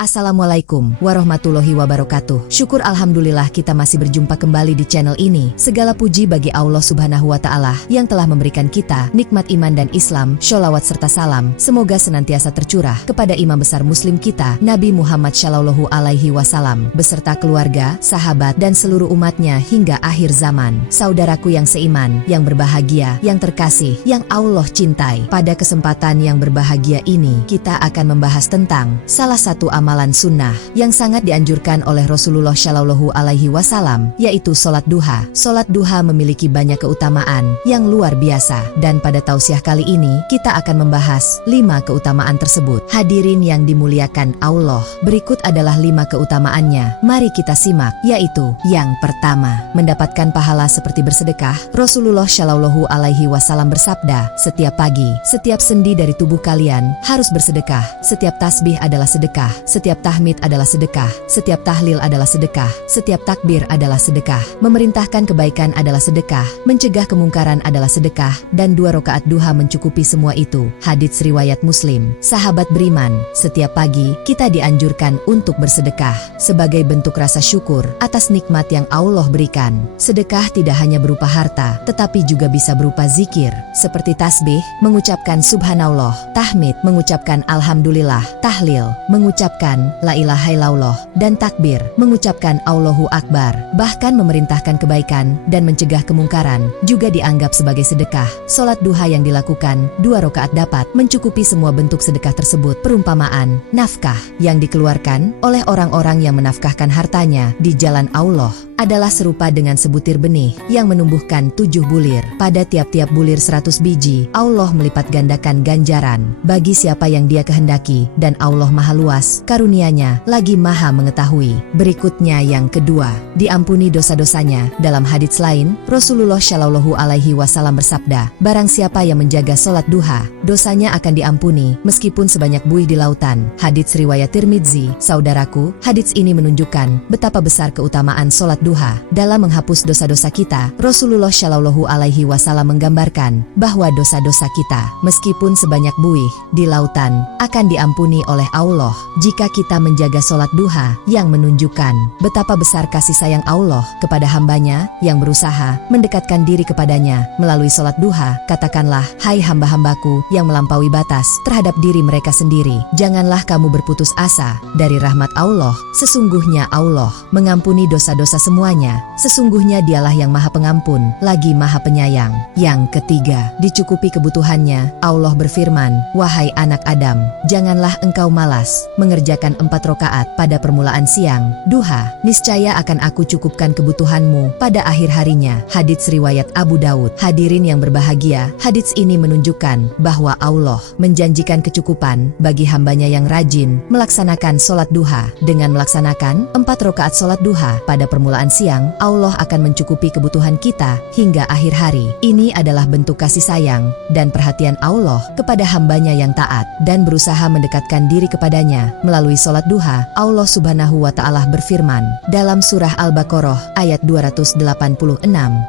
Assalamualaikum warahmatullahi wabarakatuh. Syukur alhamdulillah kita masih berjumpa kembali di channel ini. Segala puji bagi Allah subhanahu wa ta'ala yang telah memberikan kita nikmat iman dan Islam. Sholawat serta salam semoga senantiasa tercurah kepada imam besar muslim kita Nabi Muhammad Shallallahu Alaihi Wasallam beserta keluarga, sahabat dan seluruh umatnya hingga akhir zaman. Saudaraku yang seiman, yang berbahagia, yang terkasih, yang Allah cintai. Pada kesempatan yang berbahagia ini kita akan membahas tentang salah satu amalan sunnah yang sangat dianjurkan oleh Rasulullah Shallallahu Alaihi Wasallam, yaitu sholat duha. Sholat duha memiliki banyak keutamaan yang luar biasa, dan pada tausiah kali ini kita akan membahas 5 keutamaan tersebut. Hadirin yang dimuliakan Allah, berikut adalah 5 keutamaannya. Mari kita simak, yaitu yang pertama, mendapatkan pahala seperti bersedekah. Rasulullah Shallallahu Alaihi Wasallam bersabda, setiap pagi, setiap sendi dari tubuh kalian harus bersedekah. Setiap tasbih adalah sedekah. Setiap tahmid adalah sedekah, setiap tahlil adalah sedekah, setiap takbir adalah sedekah, memerintahkan kebaikan adalah sedekah, mencegah kemungkaran adalah sedekah, dan 2 rakaat duha mencukupi semua itu. Hadits riwayat Muslim. Sahabat beriman, setiap pagi kita dianjurkan untuk bersedekah sebagai bentuk rasa syukur atas nikmat yang Allah berikan. Sedekah tidak hanya berupa harta, tetapi juga bisa berupa zikir, seperti tasbih, mengucapkan subhanallah, tahmid, mengucapkan alhamdulillah, tahlil, mengucapkan la ilaha illallah, dan takbir, mengucapkan Allahu Akbar. Bahkan memerintahkan kebaikan dan mencegah kemungkaran juga dianggap sebagai sedekah. Sholat duha yang dilakukan 2 rakaat dapat mencukupi semua bentuk sedekah tersebut. Perumpamaan, nafkah yang dikeluarkan oleh orang-orang yang menafkahkan hartanya di jalan Allah adalah serupa dengan sebutir benih yang menumbuhkan 7 bulir. Pada tiap-tiap bulir 100 biji, Allah melipat gandakan ganjaran bagi siapa yang Dia kehendaki, dan Allah maha luas karunia-Nya lagi maha mengetahui. Berikutnya yang kedua, diampuni dosa-dosanya. Dalam hadits lain, Rasulullah Shallallahu Alaihi Wasallam bersabda, barang siapa yang menjaga sholat duha, dosanya akan diampuni meskipun sebanyak buih di lautan. Hadits riwayat Tirmidzi. Saudaraku, hadits ini menunjukkan betapa besar keutamaan sholat duha dalam menghapus dosa-dosa kita. Rasulullah Shallallahu Alaihi Wasallam menggambarkan bahwa dosa-dosa kita meskipun sebanyak buih di lautan akan diampuni oleh Allah jika kita menjaga sholat duha, yang menunjukkan betapa besar kasih sayang Allah kepada hambanya yang berusaha mendekatkan diri kepadanya melalui sholat duha. Katakanlah, hai hamba-hambaku yang melampaui batas terhadap diri mereka sendiri, janganlah kamu berputus asa dari rahmat Allah. Sesungguhnya Allah mengampuni dosa-dosa semuanya. Sesungguhnya Dialah yang maha pengampun lagi maha penyayang. Yang ketiga, dicukupi kebutuhannya. Allah berfirman, wahai anak Adam, janganlah engkau malas mengerjakan 4 rakaat pada permulaan siang duha, niscaya akan aku cukupkan kebutuhanmu pada akhir harinya. Hadits riwayat Abu Daud. Hadirin yang berbahagia, hadits ini menunjukkan bahwa Allah menjanjikan kecukupan bagi hambanya yang rajin melaksanakan sholat duha. Dengan melaksanakan 4 rakaat sholat duha pada permulaan siang, Allah akan mencukupi kebutuhan kita hingga akhir hari. Ini adalah bentuk kasih sayang dan perhatian Allah kepada hambanya yang taat dan berusaha mendekatkan diri kepadanya melalui sholat duha. Allah subhanahu wa ta'ala berfirman dalam surah Al-Baqarah ayat 286,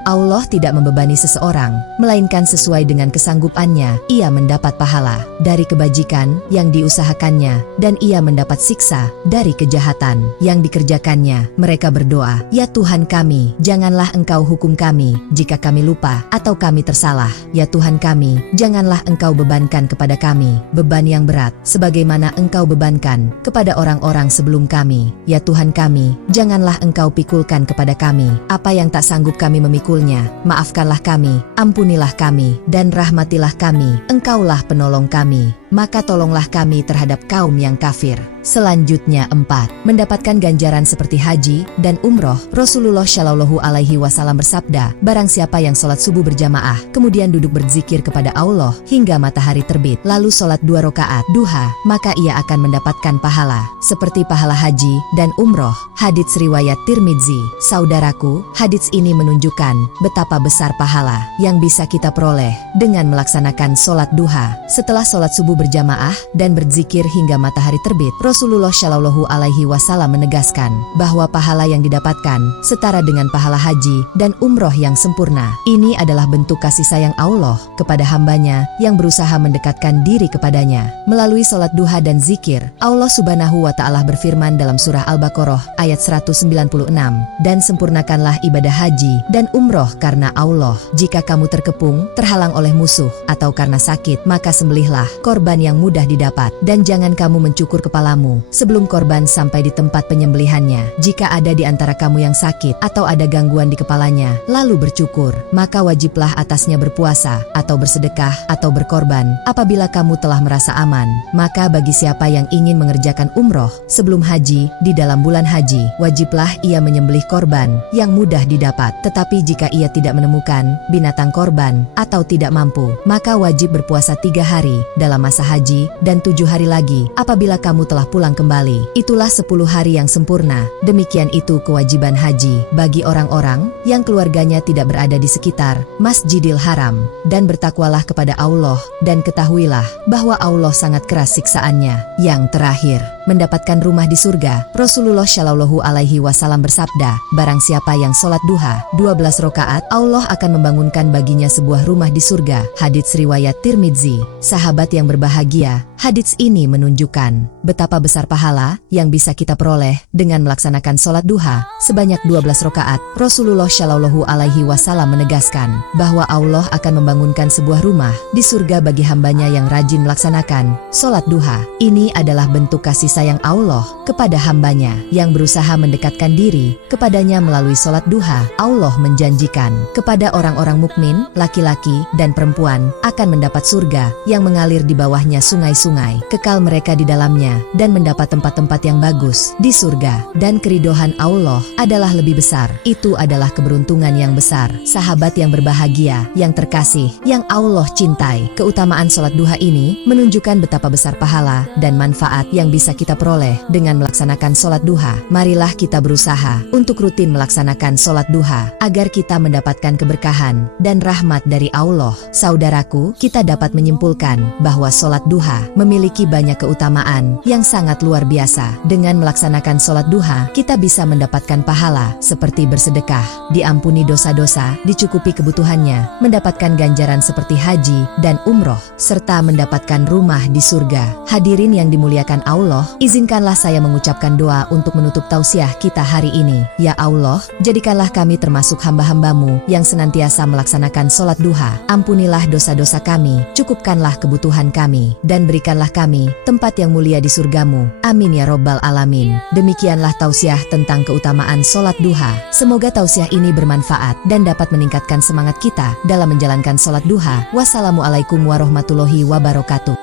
Allah tidak membebani seseorang melainkan sesuai dengan kesanggupannya. Ia mendapat pahala dari kebajikan yang diusahakannya, dan ia mendapat siksa dari kejahatan yang dikerjakannya. Mereka berdoa, ya Tuhan kami, janganlah Engkau hukum kami jika kami lupa atau kami tersalah. Ya Tuhan kami, janganlah Engkau bebankan kepada kami beban yang berat sebagaimana Engkau bebankan kepada orang-orang sebelum kami. Ya Tuhan kami, janganlah Engkau pikulkan kepada kami apa yang tak sanggup kami memikulnya. Maafkanlah kami, ampunilah kami, dan rahmatilah kami. Engkaulah penolong kami, maka tolonglah kami terhadap kaum yang kafir. Selanjutnya 4. Mendapatkan ganjaran seperti haji dan umroh. Rasulullah Shallallahu Alaihi Wasallam bersabda, barang siapa yang sholat subuh berjamaah, kemudian duduk berzikir kepada Allah hingga matahari terbit, lalu sholat 2 rakaat duha, maka ia akan mendapatkan pahala seperti pahala haji dan umroh. Hadits riwayat Tirmidzi. Saudaraku, hadits ini menunjukkan betapa besar pahala yang bisa kita peroleh dengan melaksanakan sholat duha. Setelah sholat subuh berjamaah dan berzikir hingga matahari terbit. Rasulullah Shallallahu Alaihi Wasallam menegaskan bahwa pahala yang didapatkan setara dengan pahala haji dan umroh yang sempurna. Ini adalah bentuk kasih sayang Allah kepada hambanya yang berusaha mendekatkan diri kepadanya. Melalui sholat duha dan zikir, Allah Subhanahu wa Ta'ala berfirman dalam surah Al-Baqarah ayat 196, dan sempurnakanlah ibadah haji dan umroh karena Allah. Jika kamu terkepung, terhalang oleh musuh, atau karena sakit, maka sembelihlah korban yang mudah didapat, dan jangan kamu mencukur kepalamu sebelum korban sampai di tempat penyembelihannya. Jika ada di antara kamu yang sakit atau ada gangguan di kepalanya, lalu bercukur, maka wajiblah atasnya berpuasa, atau bersedekah, atau berkorban, apabila kamu telah merasa aman. Maka bagi siapa yang ingin mengerjakan umroh sebelum haji, di dalam bulan haji, wajiblah ia menyembelih korban yang mudah didapat. Tetapi jika ia tidak menemukan binatang korban atau tidak mampu, maka wajib berpuasa 3 hari dalam masa haji dan 7 hari lagi apabila kamu telah pulang kembali. Itulah 10 hari yang sempurna. Demikian itu kewajiban haji bagi orang-orang yang keluarganya tidak berada di sekitar Masjidil Haram. Dan bertakwalah kepada Allah dan ketahuilah bahwa Allah sangat keras siksaannya. Yang terakhir, mendapatkan rumah di surga. Rasulullah Shallallahu Alaihi Wasallam bersabda, barang siapa yang sholat duha 12 rakaat, Allah akan membangunkan baginya sebuah rumah di surga. Hadits riwayat Tirmidzi. Sahabat yang berbahagia, hadits ini menunjukkan betapa besar pahala yang bisa kita peroleh dengan melaksanakan sholat duha sebanyak 12 rakaat. Rasulullah Shallallahu Alaihi Wasallam menegaskan bahwa Allah akan membangunkan sebuah rumah di surga bagi hambanya yang rajin melaksanakan sholat duha. Ini adalah bentuk kasih sayang Allah kepada hambanya yang berusaha mendekatkan diri kepadanya melalui sholat duha. Allah menjanjikan kepada orang-orang mukmin, laki-laki dan perempuan, akan mendapat surga yang mengalir di bawahnya sungai-sungai, kekal mereka di dalamnya, dan mendapat tempat-tempat yang bagus di surga. Dan keridhaan Allah adalah lebih besar. Itu adalah keberuntungan yang besar. Sahabat yang berbahagia, yang terkasih, yang Allah cintai, keutamaan sholat duha ini menunjukkan betapa besar pahala dan manfaat yang bisa kita peroleh dengan melaksanakan sholat duha. Marilah kita berusaha untuk rutin melaksanakan sholat duha agar kita mendapatkan keberkahan dan rahmat dari Allah. Saudaraku, kita dapat menyimpulkan bahwa sholat duha memiliki banyak keutamaan yang sangat luar biasa. Dengan melaksanakan sholat duha, kita bisa mendapatkan pahala seperti bersedekah, diampuni dosa-dosa, dicukupi kebutuhannya, mendapatkan ganjaran seperti haji dan umroh, serta mendapatkan rumah di surga. Hadirin yang dimuliakan Allah, izinkanlah saya mengucapkan doa untuk menutup tausiah kita hari ini. Ya Allah, jadikanlah kami termasuk hamba-hambamu yang senantiasa melaksanakan sholat duha. Ampunilah dosa-dosa kami, cukupkanlah kebutuhan kami, dan berikanlah kami tempat yang mulia di surgamu. Amin ya Robbal Alamin. Demikianlah tausiah tentang keutamaan sholat duha. Semoga tausiah ini bermanfaat dan dapat meningkatkan semangat kita dalam menjalankan sholat duha. Wassalamualaikum warahmatullahi wabarakatuh.